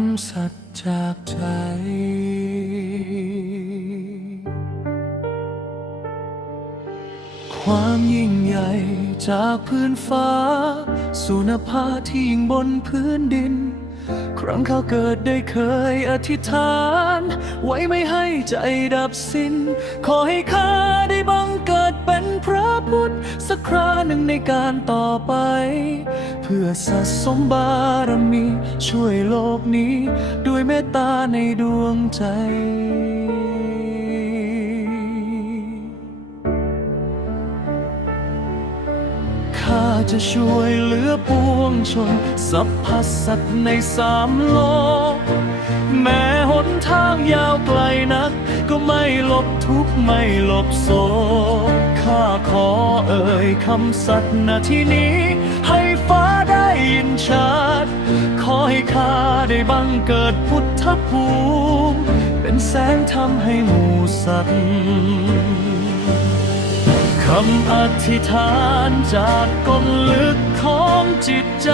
ำสัตย์จากใจ ความยิ่งใหญ่จากพื้นฟ้า สู่นภาที่ยิ่งบนพื้นดิน ครั้งข้าเกิดได้เคยอธิษฐาน ไว้ไม่ให้ใจดับสิ้น ขอให้ข้าได้บังเกิ พระพุทธสักคราหนึ่งในการต่อไป เพื่อสะสมบารมี ช่วยโลกนี้ ด้วยเมตตาในดวงใจข้าจะช่วยเหลือปวงชนสรรพสัตว์ในสามโลก แม้หนทางยาวไกลนัก ก็ไม่หลบทุกข์ไม่หลบโศก ข้าขอเอ่ยคำสัตย์นาที่นี้ ให้ฟ้าได้ยินชัด ขอให้ข้าได้บังเกิดพุทธภูมิ เป็นแสงทำให้หมู่สัตว์คำอธิษฐานจากก้นลึกของจิตใจ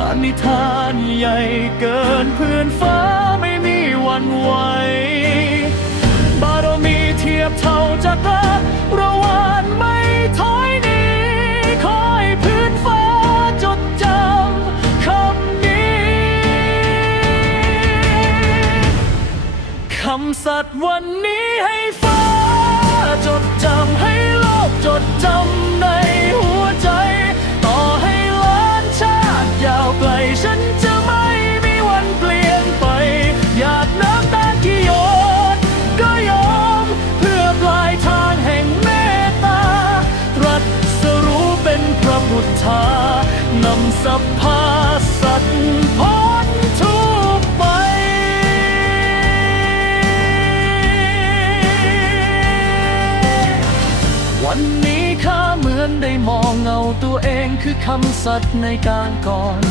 อนิทานใหญ่เกินเพื่อนฟ้าไม่มีวันไหว บเท่าจักรระวานไม่ถอยหนีขอให้พื้นฟ้าจดจำคำนี้ คำสัตย์วันนี้ให้ฟ้าจดจำให้โลกจดจำในหัวใจ ต่อให้ล้านชาติยาว พุทธานำสัพพาสัตว์พ้นทุกไป วันนี้ข้าเหมือนได้มองเงาตัวเองคือคำสัตย์ในการก่อน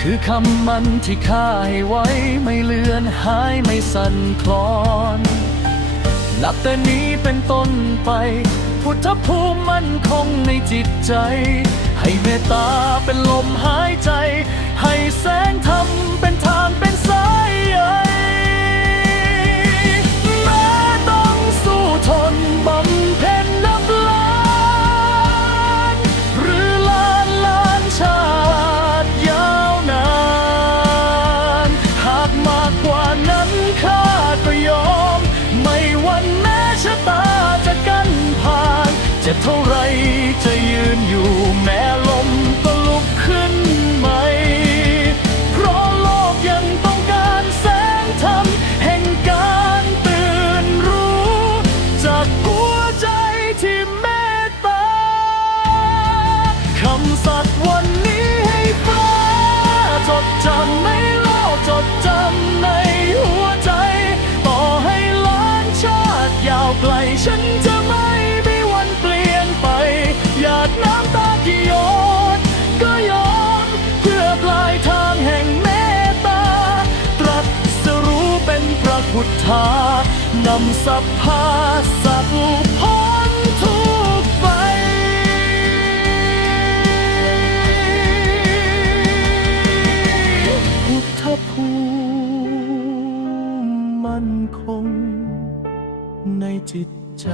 คือคำมันที่ข้าให้ไว้ไม่เลือนหายไม่สั่นคลอน นับแต่นี้เป็นต้นไป พุทธภูมิมั่นคงในจิตใจ ให้เมตตาเป็นลมหายใจ ให้แสงธรรมเป็นทางเป็นสาย ฉันจะไม่มีวันเปลี่ยนไป หยาดน้ำตาที่หยดก็ยอมเพื่อปลายทางแห่งเมตตา ตรัสรู้เป็นพระพุทธานำสัพพาสัพพ้น ในจิตใจ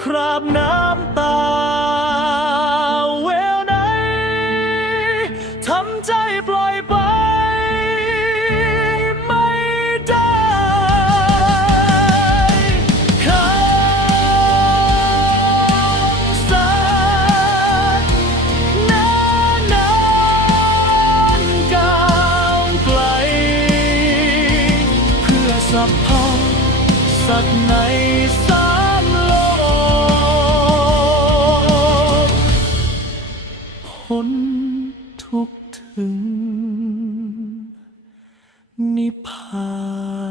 คราบน้ำตาเวลไหนทำใจปล่อยไปไม่ได้คำสัญญานานกาวไกล เพื่อสัมผั สัตว์นสามลกพ้ทุกถึงนิพพาน